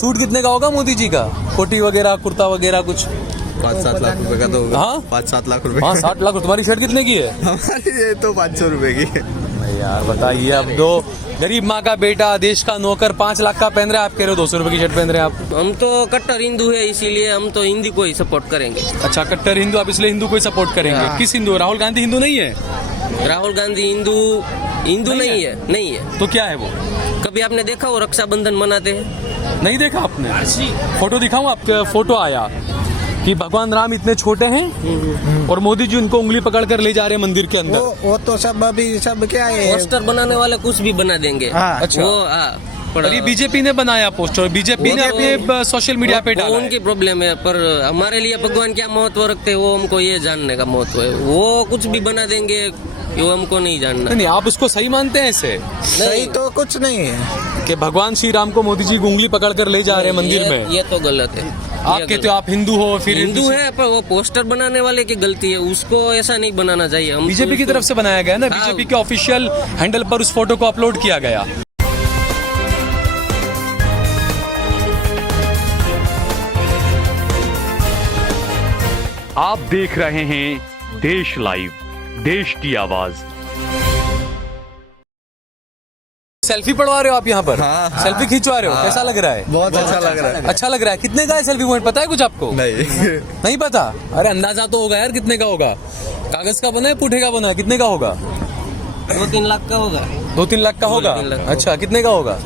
Suit कितने का होगा मोदी जी का? कोटी वगैरह, कुर्ता वगैरह कुछ 5-7 लाख रुपए का तो होगा। हाँ? 5-7 लाख रुपए। हाँ 60 लाख। तुम्हारी शर्ट कितने की है? हमारी ये तो 500 रुपए की है। यार बताइए, अब दो गरीब माँ का बेटा, देश का नौकर 5 लाख का पहन रहा है, आप कह रहे हो 200 रुपए की शर्ट पहन रहे हैं आप। हम तो कट्टर हिंदू है, इसीलिए हम तो हिंदी को ही सपोर्ट करेंगे। अच्छा, कट्टर हिंदू, आप इसलिए हिंदू को ही सपोर्ट करेंगे। किस हिंदू? राहुल गांधी हिंदू नहीं है? राहुल गांधी हिंदू नहीं है। तो क्या है वो? कभी आपने देखा वो रक्षाबंधन मनाते हैं? नहीं देखा आपने? फोटो दिखाऊं आपके? फोटो आया कि भगवान राम इतने छोटे हैं और मोदी जी उनको उंगली पकड़ कर ले जा रहे हैं मंदिर के अंदर। वो तो सब अभी सब क्या है, पोस्टर बनाने वाले कुछ भी बना देंगे। अच्छा। वो और ये बीजेपी ने बनाया पोस्टर, बीजेपी ने अपने सोशल मीडिया पे डाला। उनकी प्रॉब्लम है, पर हमारे लिए भगवान क्या महत्व रखते हैं वो हमको ये जानने का महत्व है। वो कुछ भी बना देंगे, वो हमको नहीं जानना। नहीं, आप उसको सही मानते हैं ऐसे? सही तो कुछ नहीं है कि भगवान श्री राम को मोदी जी उंगली पकड़ कर ले जा रहे हैं मंदिर में। ये तो गलत है। आप कहते हो आप हिंदू हो, फिर हिंदू है, पर वो पोस्टर बनाने वाले की गलती है, उसको ऐसा नहीं बनाना चाहिए। हम बीजेपी की तरफ से बनाया गया ना, हाँ। बीजेपी के ऑफिशियल हैंडल पर उस फोटो को अपलोड किया गया। आप देख रहे हैं देश लाइव, देश की आवाज। सेल्फी पड़वा रहे हो आप यहाँ पर? हाँ। सेल्फी खिंचवा रहे हो? कैसा लग रहा है? बहुत अच्छा लग रहा है। अच्छा लग रहा है। कितने का है सेल्फी पॉइंट, पता है कुछ आपको? नहीं। नहीं पता? अरे अंदाजा तो होगा यार, कितने का होगा? कागज का बना है, पुठे का बना है? कितने का होगा? 2-3 लाख का होगा। 2-3 लाख का होगा? 2-3 लाख का। अच्छा, कितने का होगा?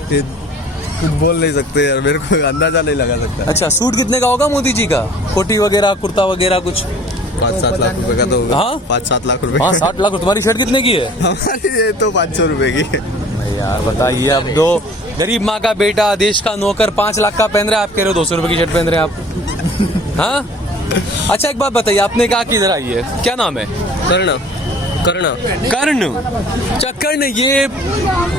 कुछ बोल नहीं सकते यार, मेरे को अंदाजा नहीं लगा सकता। अच्छा, सूट कितने का होगा मोदी जी का? कोटी वगैरह, कुर्ता वगैरह कुछ 5-7 लाख रुपए का तो होगा। हाँ? 5-7 लाख रुपए। हाँ 60 लाख। तुम्हारी शर्ट कितने की है? हमारी ये तो 500 रुपए की है। यार बताइए, अब दो गरीब माँ का बेटा, देश का नौकर 5 लाख का पहन रहा है, आप कह रहे हो 200 रुपए की शर्ट पहन रहे हैं आप। हाँ? अच्छा, एक बात बताइए, आपने कहा कि इधर आइए, क्या नाम है? कर्ण। अच्छा, कर्ण, ये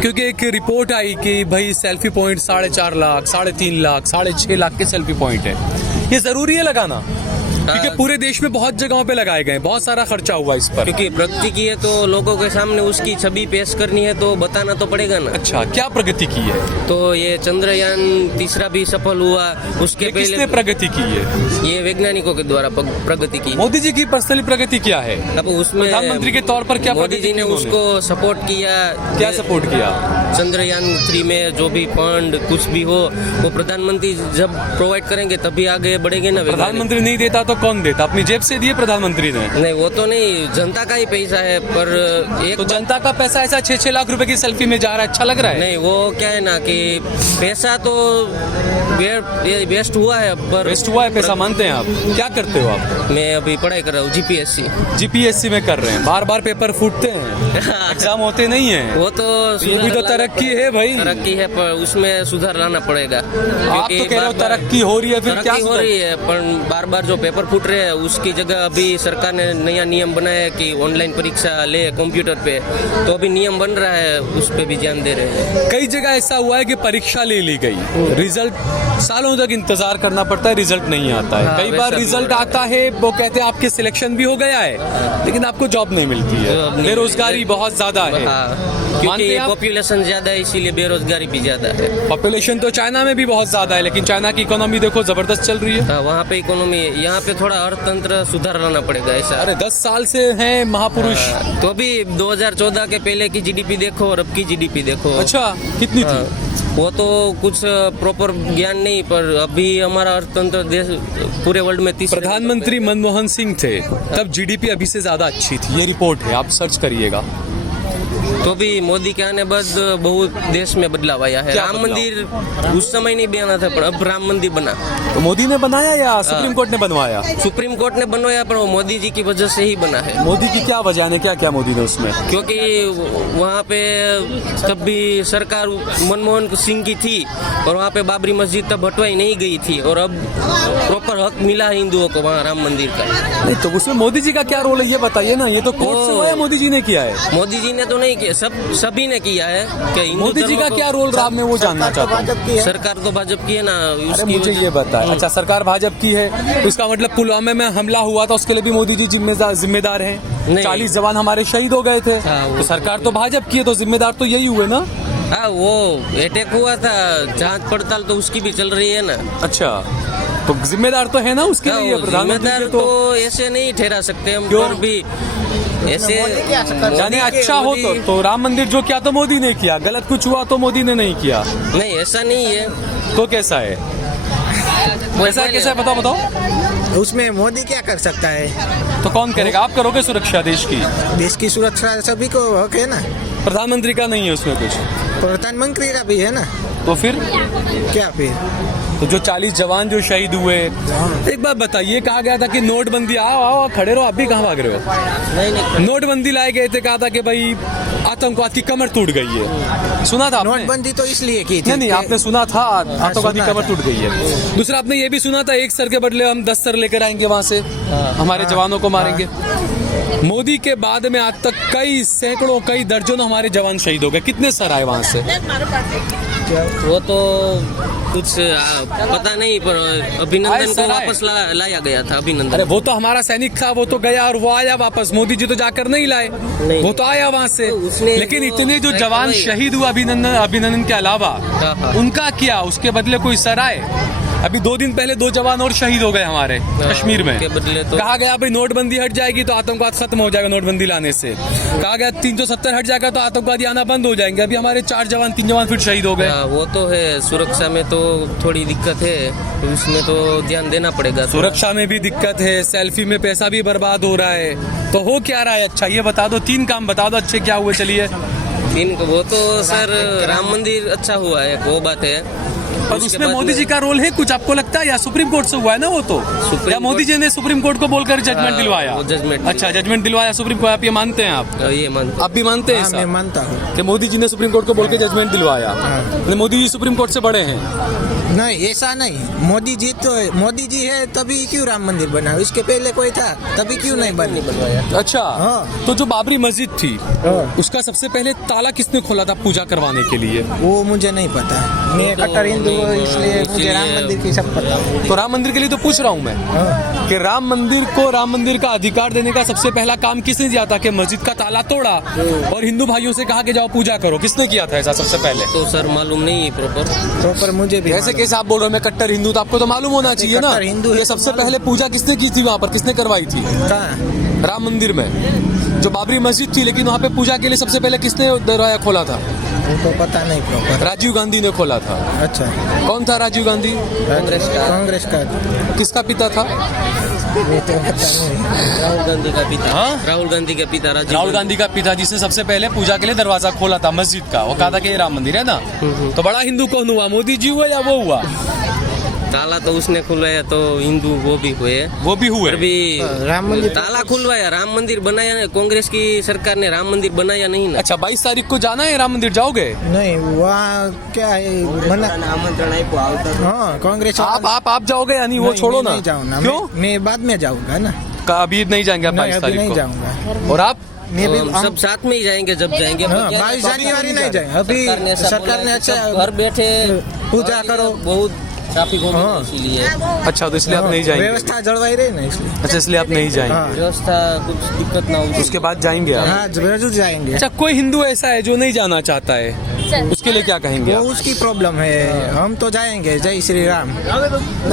क्योंकि एक रिपोर्ट आई कि भाई सेल्फी पॉइंट 4.5 लाख, 3.5 लाख, 6.5 लाख के सेल्फी पॉइंट है, ये जरूरी है लगाना? क्योंकि पूरे देश में बहुत जगहों पे लगाए गए, बहुत सारा खर्चा हुआ इस पर। क्योंकि प्रगति की है तो लोगों के सामने उसकी छवि पेश करनी है, तो बताना तो पड़ेगा ना। अच्छा, क्या प्रगति की है? तो ये चंद्रयान 3 भी सफल हुआ, उसके किसने पहले प्रगति की है? ये वैज्ञानिकों के द्वारा प्रगति की। मोदी जी की पर्सनली प्रगति क्या है? अब उसमें प्रधानमंत्री के तौर पर क्या मोदी प्रगति जी ने की उन्होंने? उसको सपोर्ट किया। क्या सपोर्ट किया? चंद्रयान 3 में जो भी फंड कुछ भी हो, वो प्रधानमंत्री जब प्रोवाइड करेंगे तभी आगे बढ़ेंगे ना। प्रधानमंत्री नहीं देता तो कौन देता? अपनी जेब से दिए प्रधानमंत्री ने? नहीं, वो तो नहीं, जनता का ही पैसा है। पर एक तो जनता का पैसा ऐसा 6-6 लाख रुपए की सेल्फी में जा रहा है, अच्छा लग रहा है? नहीं, वो क्या है ना कि पैसा तो वेस्ट हुआ है, पर वेस्ट हुआ है पैसा, मानते हैं आप? क्या करते हो आप? मैं अभी पढ़ाई कर रहा हूँ जीपीएससी में कर रहे हैं। बार बार पेपर फूटते हैं, एग्जाम होते नहीं है। वो तो ये भी तो तरक्की है भाई। तरक्की है, पर उसमें सुधार लाना पड़ेगा। आप तो कह रहे हो तरक्की हो रही है, फिर क्या हो रही है, पर बार बार जो पेपर फूट रहे हैं उसकी जगह अभी सरकार ने नया नियम बनाया है कि ऑनलाइन परीक्षा ले कंप्यूटर पे, तो अभी नियम बन रहा है, उस पे भी ध्यान दे रहे हैं। कई जगह ऐसा हुआ है कि परीक्षा ले ली गई, रिजल्ट सालों तक इंतजार करना पड़ता है, रिजल्ट नहीं आता है। कई बार रिजल्ट आता है, वो कहते हैं आपके सिलेक्शन भी हो गया है, लेकिन आपको जॉब नहीं मिलती है। बेरोजगारी बहुत ज्यादा है, क्योंकि पॉपुलेशन ज्यादा है, इसीलिए बेरोजगारी भी ज्यादा है। पॉपुलेशन तो चाइना में भी बहुत ज्यादा है, लेकिन चाइना की इकोनॉमी देखो जबरदस्त चल रही है। वहाँ पे इकोनॉमी, यहाँ पे थोड़ा अर्थतंत्र सुधार लाना पड़ेगा ऐसा। अरे 10 साल से हैं महापुरुष। तो अभी 2014 के पहले की जीडीपी देखो और अब की जीडीपी देखो। अच्छा, कितनी थी? वो तो कुछ प्रॉपर ज्ञान नहीं, पर अभी हमारा अर्थतंत्र देश पूरे वर्ल्ड में 30। प्रधानमंत्री मनमोहन सिंह थे तब जीडीपी अभी से ज्यादा अच्छी थी, ये रिपोर्ट है, आप सर्च करिएगा। तो भी मोदी के आने बाद बहुत देश में बदलाव आया है। राम मंदिर उस समय नहीं बना था, पर अब राम मंदिर बना। तो मोदी ने बनाया या सुप्रीम कोर्ट ने बनवाया? सुप्रीम कोर्ट ने बनवाया, पर वो मोदी जी की वजह से ही बना है। मोदी की क्या वजह ने, क्या क्या मोदी ने उसमें? क्योंकि वहाँ पे तब भी सरकार मनमोहन सिंह की थी और वहाँ पे बाबरी मस्जिद तब हटवाई नहीं गई थी, और अब प्रॉपर हक मिला है हिंदुओं को वहाँ राम मंदिर का। नहीं, तो उसमें मोदी जी का क्या रोल है ये बताइए ना। ये तो कोर्ट से हुआ है, मोदी जी ने किया है? मोदी जी ने तो नहीं किया, सभी ने किया है। क्या मोदी जी का क्या रोल रहा, मैं वो जानना चाहता हूँ। सरकार तो भाजपा की है ना, अरे मुझे ये बताए। अच्छा, सरकार भाजपा की है, तो इसका मतलब पुलवामा में हमला हुआ था उसके लिए भी मोदी जी जिम्मेदार हैं। 40 जवान हमारे शहीद हो गए थे, तो सरकार तो भाजपा की है, तो जिम्मेदार तो यही हुए ना। हाँ, वो अटैक हुआ था, जांच पड़ताल तो उसकी भी चल रही है ना। अच्छा, तो जिम्मेदार तो है ना उसके हाँ, लिए वो प्रधानमंत्री जिम्मेदार के तो ऐसे नहीं ठहरा सकते हम, क्यों? पर भी ऐसे यानी अच्छा हो तो राम मंदिर जो किया तो मोदी ने किया, गलत कुछ हुआ तो मोदी ने नहीं किया, नहीं, ऐसा नहीं है। तो कैसा है? कैसा कैसा है बताओ बताओ। उसमें मोदी क्या कर सकता है? तो कौन करेगा? आप करोगे सुरक्षा देश की? देश की सुरक्षा सभी को हक है ना। प्रधानमंत्री का नहीं है उसमें कुछ, प्रधानमंत्री का भी है ना। तो फिर क्या फिर? तो जो 40 जवान जो शहीद हुए, एक बात बताइए, कहा गया था कि नोटबंदी, आओ आओ खड़े रहो, आप भी कहाँ भाग रहे हो? नहीं, नोटबंदी लाए गए थे, कहा था कि भाई आतंकवाद की कमर टूट गई है, सुना था आपने? नोटबंदी तो इसलिए की थी। नहीं, आपने सुना था आतंकवाद की सुना कमर था। टूट गई है। दूसरा आपने ये भी सुना था, एक सर के बदले हम 10 सर लेकर आएंगे वहां से, हमारे जवानों को मारेंगे। मोदी के बाद में आज तक कई सैकड़ों कई दर्जनों हमारे जवान शहीद हो गए। कितने सर आए वहां से? वो तो कुछ पता नहीं, पर अभिनंदन को वापस लाया गया था। अभिनंदन, अरे वो तो हमारा सैनिक था, वो तो गया और वो आया वापस। मोदी जी तो जाकर नहीं लाए, वो तो आया वहां से। उसने लेकिन जो इतने जो फैसला जवान लिया। शहीद हुआ अभिनंदन के अलावा, हाँ। उनका क्या? उसके बदले कोई सर आए? अभी 2 दिन पहले 2 जवान और शहीद हो गए हमारे कश्मीर में। के बदले तो कहा गया भाई नोटबंदी हट जाएगी तो आतंकवाद खत्म हो जाएगा, नोटबंदी लाने से। कहा गया 370 हट जाएगा तो आतंकवादी आना बंद हो जाएंगे। अभी हमारे 3 जवान फिर शहीद हो गए। हाँ, वो तो है। सुरक्षा में तो थोड़ी दिक्कत है, तो उसमें तो ध्यान देना पड़ेगा। सुरक्षा में भी दिक्कत है, सेल्फी में पैसा भी बर्बाद हो रहा है, तो हो क्या रहा है? अच्छा ये बता दो, 3 काम बता दो अच्छे क्या हुए, चलिए। वो तो सर राम मंदिर अच्छा हुआ है, वो बात है। पर उसमें मोदी जी का रोल है कुछ, आपको लगता है? या सुप्रीम कोर्ट से हुआ है ना वो तो, या मोदी जी ने सुप्रीम कोर्ट को बोलकर जजमेंट दिलवाया? वो जजमेंट अच्छा, जजमेंट दिलवाया सुप्रीम कोर्ट। आप ये मानते हैं? आप ये मानते आप भी मानते हैं हाँ, मैं ऐसा मानता हूँ। कि मोदी जी ने सुप्रीम कोर्ट को बोल के जजमेंट दिलवाया? तो मोदी जी सुप्रीम कोर्ट से बड़े हैं? नहीं, ऐसा नहीं। मोदी जी है तभी क्यों राम मंदिर बना? इसके पहले कोई था तभी क्यों नहीं बना? अच्छा, हाँ। तो जो बाबरी मस्जिद थी उसका सबसे पहले ताला किसने खोला था पूजा करवाने के लिए? वो मुझे नहीं पता। मैं कट्टर हिंदू हूँ, इसलिए मुझे राम मंदिर की सब पता है। तो राम मंदिर के लिए तो पूछ रहा हूँ मैं कि राम मंदिर का अधिकार देने का सबसे पहला काम किसने दिया था? कि मस्जिद का ताला तोड़ा और हिंदू भाइयों से कहा कि जाओ पूजा करो। किसने किया था ऐसा सबसे पहले? तो सर मालूम नहीं है प्रॉपर मुझे भी ऐसे कैसे आप बोल रहे हो मैं कट्टर हिंदू? तो आपको तो मालूम होना चाहिए ना। कट्टर हिंदू है। ये सबसे पहले पूजा किसने की थी वहाँ पर? किसने करवाई थी कहाँ? राम मंदिर में? जो बाबरी मस्जिद थी, लेकिन वहाँ पे पूजा के लिए सबसे पहले किसने दरवाजा खोला था? वो तो पता नहीं प्रॉपर। राजीव गांधी ने खोला था। अच्छा, कौन था राजीव गांधी? कांग्रेस का। किसका पिता था? वो तो पता नहीं। राहुल गांधी का पिता। हाँ? राहुल गांधी का पिता राहुल गांधी का पिता, जिसने सबसे पहले पूजा के लिए दरवाजा खोला था मस्जिद का। वो कहा था कि ये राम मंदिर है ना। तो बड़ा हिंदू कौन हुआ? मोदी जी हुआ या वो हुआ? ताला तो उसने खुलवाया, तो हिंदू वो भी हुए। वो भी हुए। अभी राम मंदिर ताला खुलवाया, राम मंदिर बनाया नहीं। कांग्रेस की सरकार ने राम मंदिर बनाया नहीं ना। अच्छा, 22 तारीख को जाना है राम मंदिर, जाओगे? नहीं, वहाँ क्या है मना। आमंत्रण हाँ, कांग्रेस आप जाओगे यानी? वो छोड़ो ना। नहीं जाऊंगा। क्यों? मैं बाद में जाऊंगा ना। अभी नहीं जाएंगे आप? नहीं, 22 अभी तारीख नहीं को? जाऊंगा। और आप? मैं भी हम सब साथ में ही जाएंगे जब जाएंगे। हाँ, 22 जनवरी नहीं जाएंगे। अभी सरकार ने अच्छा घर बैठे पूजा करो। बहुत ट्रैफिक हो हाँ। इसीलिए अच्छा, तो इसलिए आप नहीं जाएंगे? व्यवस्था जलवाई रही ना इसलिए। अच्छा, इसलिए आप नहीं जाएंगे। हाँ। व्यवस्था कुछ दिक्कत ना हो। उसके बाद जाएंगे आप? हाँ, जरूर जाएंगे। अच्छा, कोई हिंदू ऐसा है जो नहीं जाना चाहता है, उसके लिए क्या कहेंगे वो आप? उसकी प्रॉब्लम है। हम तो जाएंगे। जय श्री राम।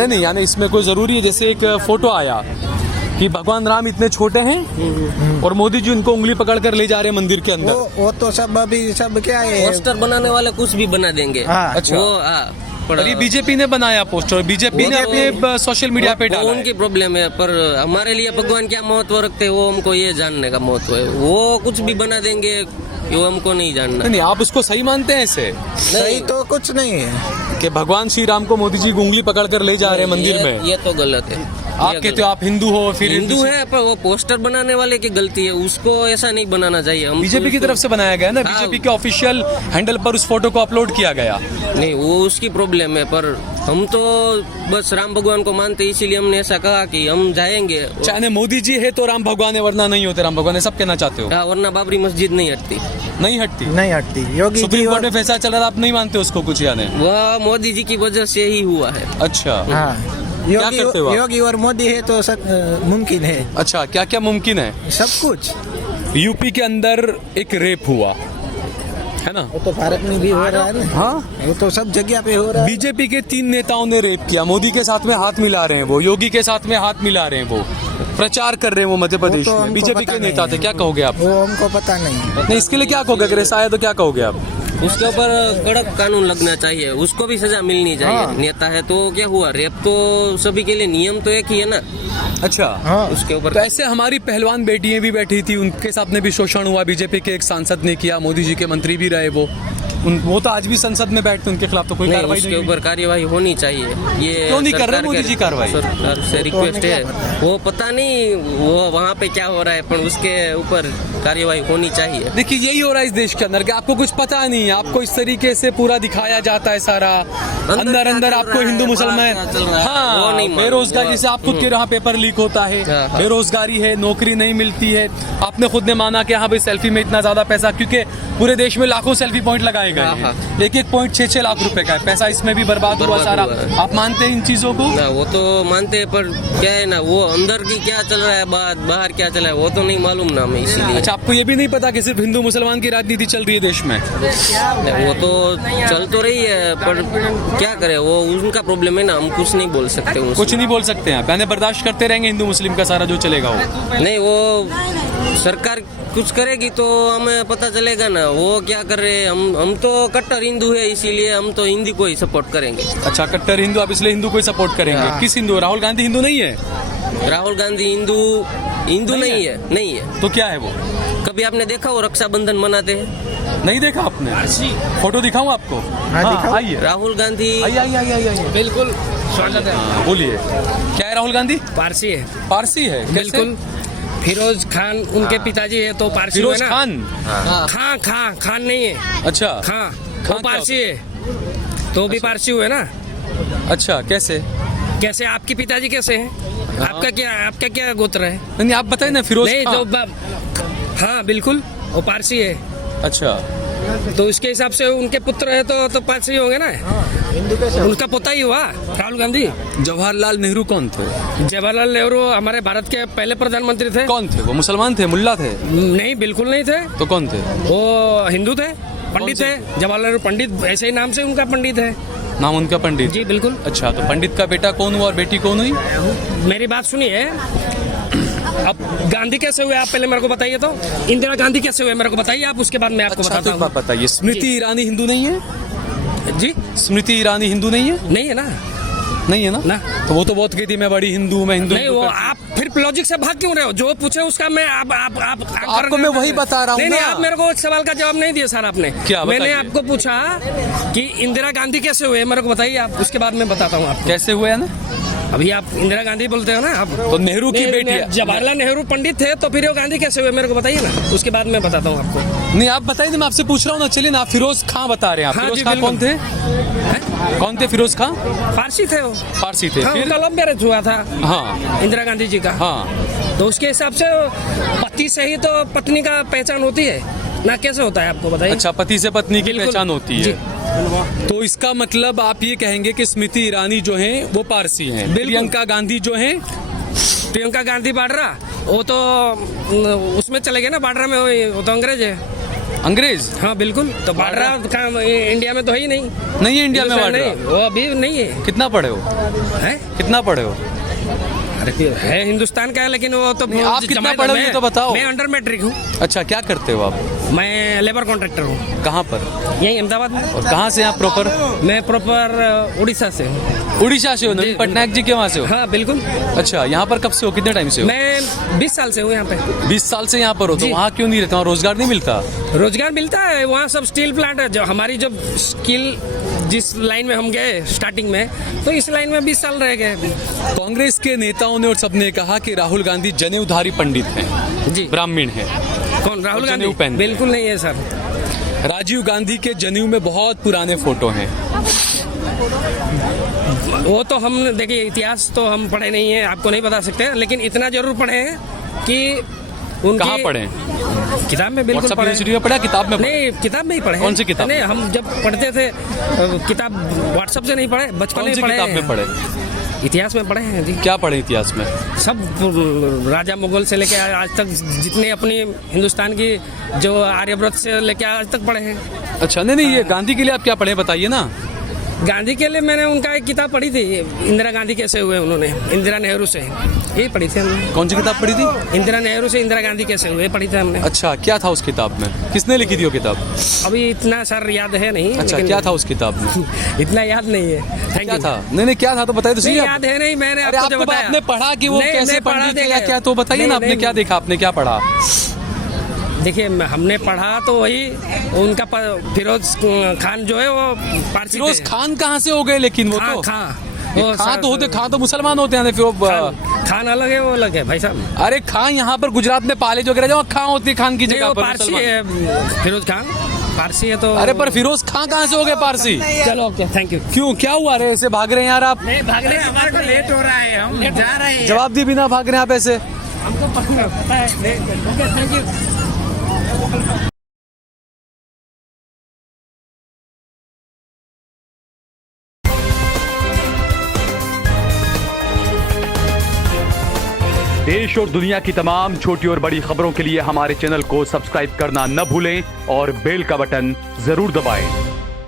नहीं, यानी इसमें कोई जरूरी है? जैसे एक फोटो आया कि भगवान राम इतने छोटे हैं और मोदी जी उनको उंगली पकड़ कर ले जा रहे हैं मंदिर के अंदर। वो तो सब अभी सब क्या है। पोस्टर बनाने वाले कुछ भी बना देंगे। हाँ। अच्छा। वो पर और ये बीजेपी ने बनाया पोस्टर, बीजेपी ने अपने सोशल मीडिया पे वो डाला है। उनकी प्रॉब्लम है, पर हमारे लिए भगवान क्या महत्व रखते हैं वो हमको ये जानने का महत्व है। वो कुछ भी बना देंगे, वो हमको नहीं जानना। नहीं, आप उसको सही मानते हैं ऐसे सही तो कुछ नहीं है कि भगवान श्री राम को मोदी जी उंगली पकड़ कर ले जा रहे हैं मंदिर में? ये तो गलत है। आप कहते हो आप हिंदू हो, फिर हिंदू है, पर वो पोस्टर बनाने वाले की गलती है। उसको ऐसा नहीं बनाना चाहिए। हम बीजेपी की तरफ से बनाया गया ना, हाँ। बीजेपी के ऑफिशियल हैंडल पर उस फोटो को अपलोड किया गया। नहीं, वो उसकी प्रॉब्लम है, पर हम तो बस राम भगवान को मानते, इसीलिए हमने ऐसा कहा कि हम जाएंगे। चाहे मोदी जी है तो राम भगवान है, वरना नहीं होते राम भगवान है, सब कहना चाहते हो? हाँ, वरना बाबरी मस्जिद नहीं हटती। नहीं हटती? नहीं हटती। योगी जी सुप्रीम कोर्ट में फैसला चल रहा, आप नहीं मानते उसको कुछ? यानी वह मोदी जी की वजह से ही हुआ है। अच्छा, हाँ, करते हो आप? योगी और मोदी है तो मुमकिन है अच्छा, क्या क्या मुमकिन है? सब कुछ। यूपी के अंदर एक रेप हुआ, है ना? वो तो भारत में भी हो रहा है ना। हाँ, वो तो सब जगह पे हो रहा है। बीजेपी के 3 नेताओं ने रेप किया, मोदी के साथ में हाथ मिला रहे हैं वो, योगी के साथ में हाथ मिला रहे हैं वो, प्रचार कर रहे हैं वो मध्य प्रदेश वो तो में, हमको बीजेपी पता के नहीं नेता थे, है। क्या कहोगे आप? वो हमको पता नहीं। नहीं, इसके लिए क्या कहोगे? अगर ऐसा आया तो क्या कहोगे आप? उसके ऊपर कड़क कानून लगना चाहिए, उसको भी सजा मिलनी चाहिए। हाँ। नेता है तो क्या हुआ, रेप तो सभी के लिए नियम तो एक ही है ना। अच्छा, हाँ। उसके ऊपर तो ऐसे हमारी पहलवान बेटियां भी बैठी थी, उनके साथ में भी शोषण हुआ, बीजेपी के एक सांसद ने किया, मोदी जी के मंत्री भी रहे वो तो आज भी संसद में बैठते, उनके खिलाफ तो कोई नहीं, कार्रवाई उसके नहीं हुई। ऊपर कार्यवाही होनी चाहिए। ये क्यों नहीं कर रहे सरकार मोदी के- जी कार्रवाई? सरकार से रिक्वेस्ट है, वो पता नहीं वो वहाँ पे क्या हो रहा है, पर उसके ऊपर कार्यवाही होनी चाहिए। देखिए, यही हो रहा है इस देश के अंदर कि आपको कुछ पता नहीं है, आपको इस तरीके से पूरा दिखाया जाता है सारा, अंदर क्या अंदर चल आपको रहा है, हिंदू मुसलमान, बाहर क्या चल रहा है, वो हाँ, नहीं मालूम। बेरोजगारी, वो- जैसे आप खुद के यहाँ पेपर लीक होता है, हाँ, हाँ। बेरोजगारी है, नौकरी नहीं मिलती है, आपने खुद ने माना कि हाँ भाई सेल्फी में इतना ज्यादा पैसा, क्योंकि पूरे देश में लाखों सेल्फी पॉइंट लगाए गए हाँ, हैं, हाँ। एक पॉइंट 6-6 लाख रुपए का है, पैसा इसमें भी बर्बाद हुआ बर्बाद सारा। हुआ है। आप मानते हैं इन चीजों को? ना, वो तो मानते हैं, पर क्या है ना, वो अंदर की क्या चल रहा है, बाहर क्या चल रहा है, वो तो नहीं मालूम ना हमें, इसीलिए। अच्छा, आपको ये भी नहीं पता कि सिर्फ हिंदू मुसलमान की राजनीति चल रही है देश में? नहीं, वो तो चल तो रही है, पर क्या करे, वो उनका प्रॉब्लम है ना, हम कुछ नहीं बोल सकते उसमें। कुछ नहीं बोल सकते हैं, पहले बर्दाश्त करते रहेंगे हिंदू मुस्लिम का सारा जो चलेगा वो। नहीं, वो सरकार कुछ करेगी तो हमें पता चलेगा ना, वो क्या कर रहे हैं। हम तो कट्टर हिंदू है, इसीलिए हम तो हिंदी को ही सपोर्ट करेंगे। अच्छा, कट्टर हिंदू, आप इसलिए हिंदू को ही सपोर्ट करेंगे? किस हिंदू? राहुल गांधी हिंदू नहीं है? राहुल गांधी हिंदू नहीं है। तो क्या है वो? कभी आपने देखा वो रक्षाबंधन मनाते हैं? नहीं देखा आपने? फोटो दिखाऊं आपको? हाँ, दिखाओ। आइए राहुल गांधी आइए आइए आइए आइए। बिल्कुल स्वागत है। हाँ, बोलिए, क्या है राहुल गांधी? पारसी है, पारसी है? कैसे? बिल्कुल। फिरोज खान उनके पिताजी है तो पारसी हुए फिरोज ना। खान? खान नहीं है, अच्छा, खां खां वो क्या पारसी है, तो भी पारसी हुए ना। अच्छा, कैसे? कैसे आपके पिताजी कैसे हैं? आपका क्या गोत्र है? नहीं, आप बताइए ना, फिरोज नहीं, खान। जो हाँ बिल्कुल, वो पारसी है, अच्छा, तो उसके हिसाब से उनके पुत्र है तो पारसी होंगे ना। हिंदू कैसे? उनका पोता ही हुआ राहुल गांधी। जवाहरलाल नेहरू कौन थे? जवाहरलाल नेहरू हमारे भारत के पहले प्रधानमंत्री थे। कौन थे वो? मुसलमान थे? मुल्ला थे? नहीं, बिल्कुल नहीं थे, तो कौन थे? वो हिंदू थे, पंडित से थे। जवाहरलाल नेहरू पंडित, ऐसे ही नाम से उनका पंडित है। नाम उनका पंडित? जी बिल्कुल। अच्छा, तो पंडित का बेटा कौन हुआ और बेटी कौन हुई? मेरी बात सुनिए, अब गांधी कैसे हुए आप पहले मेरे को बताइए, तो इंदिरा गांधी कैसे हुए मेरे को बताइए आप, उसके बाद मैं आपको अच्छा, तो एक बात बताता बताइए, स्मृति ईरानी हिंदू नहीं है? हूँ। जी स्मृति ईरानी हिंदू नहीं है? नहीं है ना। नहीं है ना? ना। तो वो तो बहुत कहती मैं बड़ी हिंदू, मैं हिंदू नहीं, हिंदू वो करती। आप फिर लॉजिक से भाग क्यों रहे हो? जो पूछे उसका मैं आप आपको मैं वही बता रहा हूँ नहीं, नहीं, ना। आप मेरे को एक सवाल का जवाब नहीं दिया सर आपने। क्या मैंने बताइए? आपको पूछा कि इंदिरा गांधी कैसे हुए, मेरे को बताइए आप, उसके बाद मैं बताता हूँ आपको। कैसे हुआ है ना? अभी आप इंदिरा गांधी बोलते हो ना आप, तो नेहरू की बेटी है। जवाहरलाल नेहरू पंडित थे, तो फिर वो गांधी कैसे हुए मेरे को बताइए ना, उसके बाद मैं बताता हूँ आपको। नहीं, आप बताइए ना, मैं आपसे पूछ रहा हूँ ना। चलिए ना, आप फिरोज खां बता रहे हैं। आप हाँ, फिरोज जी, खां कौन थे? हैं? कौन थे फिरोज खां? फारसी थे वो। फारसी थे? हाँ, फिर? उनका लव मैरिज हुआ था हाँ इंदिरा गांधी जी का। हाँ। तो उसके हिसाब से पति से ही तो पत्नी का पहचान होती है ना, कैसे होता है आपको बताइए। अच्छा, पति से पत्नी की बिल्कुल। पहचान होती जी। है। तो इसका मतलब आप ये कहेंगे कि स्मृति ईरानी जो हैं वो पारसी हैं, बिल्कुल। प्रियंका गांधी जो हैं? प्रियंका गांधी बाड्रा, वो तो उसमें चले गए ना, बाड्रा में, वो तो अंग्रेज है। अंग्रेज? हाँ बिल्कुल, तो बाड्रा इंडिया में तो है ही नहीं। नहीं है इंडिया में नहीं, बाड्रा? वो अभी नहीं है। कितना पढ़े हो? है? कितना पढ़े हो? अरे है हिंदुस्तान का है, लेकिन वो तो नहीं, आप कितना पढ़े हो ये तो बताओ। मैं अंडर मैट्रिक हूँ। अच्छा, क्या करते हो आप? मैं लेबर कॉन्ट्रैक्टर हूँ। कहाँ पर? यहीं अहमदाबाद में। और कहाँ से आप प्रॉपर? मैं प्रॉपर उड़ीसा से हूँ। उड़ीसा से हो? नवीन पटनायक जी के वहाँ से हो? हाँ बिल्कुल। अच्छा, यहाँ पर कब से हो? कितने टाइम से हो? मैं 20 साल से हूँ यहाँ पे। 20 साल से यहाँ पर हो? तो जी। वहाँ क्यों नहीं रहता? वहाँ रोजगार नहीं मिलता? रोजगार मिलता है, वहाँ सब स्टील प्लांट है। जो हमारी जब स्किल जिस लाइन में हम गए स्टार्टिंग में, तो इस लाइन में 20 साल रह गए। कांग्रेस के नेताओं ने और सबने कहा कि राहुल गांधी जनेऊधारी पंडित हैं, जी। ब्राह्मण हैं। कौन? राहुल जनेऊ गांधी? पहनते हैं। बिल्कुल नहीं है सर। राजीव गांधी के जनेऊ में बहुत पुराने फोटो हैं। वो तो हम देखिए, इतिहास तो हम पढ़े नहीं है, आपको नहीं बता सकते, लेकिन इतना जरूर पढ़े हैं कि उनकी कहाँ पढ़े? किताब में बिल्कुल व्हाट्सएप पढ़े। यूनिवर्सिटी में पढ़ा? किताब में पढ़ा? नहीं, किताब में ही पढ़े हैं। कौन सी किताब? नहीं, हम जब पढ़ते थे किताब व्हाट्सएप से नहीं पढ़े, बचपन कौन में सी पढ़े किताब हैं। में पढ़े? इतिहास में पढ़े हैं जी, क्या पढ़े इतिहास में? सब राजा मुगल से लेके आज तक जितने अपनी हिंदुस्तान की जो आर्यव्रत से लेके आज तक पढ़े हैं। अच्छा, नहीं नहीं, ये गांधी के लिए आप क्या पढ़े बताइए ना। गांधी के लिए मैंने उनका एक किताब पढ़ी थी, इंदिरा गांधी कैसे हुए उन्होंने, इंदिरा नेहरू से, यही पढ़ी थी हमने। कौन सी किताब पढ़ी थी? इंदिरा नेहरू से इंदिरा गांधी कैसे हुए पढ़ी थी हमने। अच्छा, क्या था उस किताब में? किसने लिखी थी वो किताब? अभी इतना सर याद है नहीं। अच्छा, लेकिन क्या था उस किताब में? इतना याद नहीं है। थैंक क्या यू। था? नहीं नहीं, क्या था तो बताइए तो सही। नहीं, याद है नहीं, मैंने अरे आपको जो आपको बताया। आपने पढ़ा कि वो नहीं, कैसे नहीं, पढ़ा पंडित थे या देखा। क्या, तो बताइए ना नहीं, आपने नहीं, क्या देखा, आपने क्या पढ़ा? देखिए हमने पढ़ा तो वही उनका फिरोज खान जो है वो पारसी फिरोज थे। खान कहाँ से हो गए लेकिन वो तो खां तो होते, खां तो मुसलमान होते हैं फिर खान अलग है, वो अलग है भाई साहब। अरे खां यहाँ पर गुजरात में पाले वगैरह जो खां होती है, खान की नहीं, जगह वो पर पारसी मुसलमान। है, फिरोज खान पारसी है तो। अरे पर फिरोज खां कहाँ से हो गए पारसी? चलो ओके, थैंक यू। क्यों, क्या हुआ? अरे ऐसे भाग रहे हैं यार आप, नहीं भाग रहे हैं, हमारे को लेट हो रहा है, हम जा रहे हैं। जवाब दिए बिना भाग रहे हैं आप ऐसे। हमको पता है। Okay, thank you. देश और दुनिया की तमाम छोटी और बड़ी खबरों के लिए हमारे चैनल को सब्सक्राइब करना न भूलें और बेल का बटन जरूर दबाएं।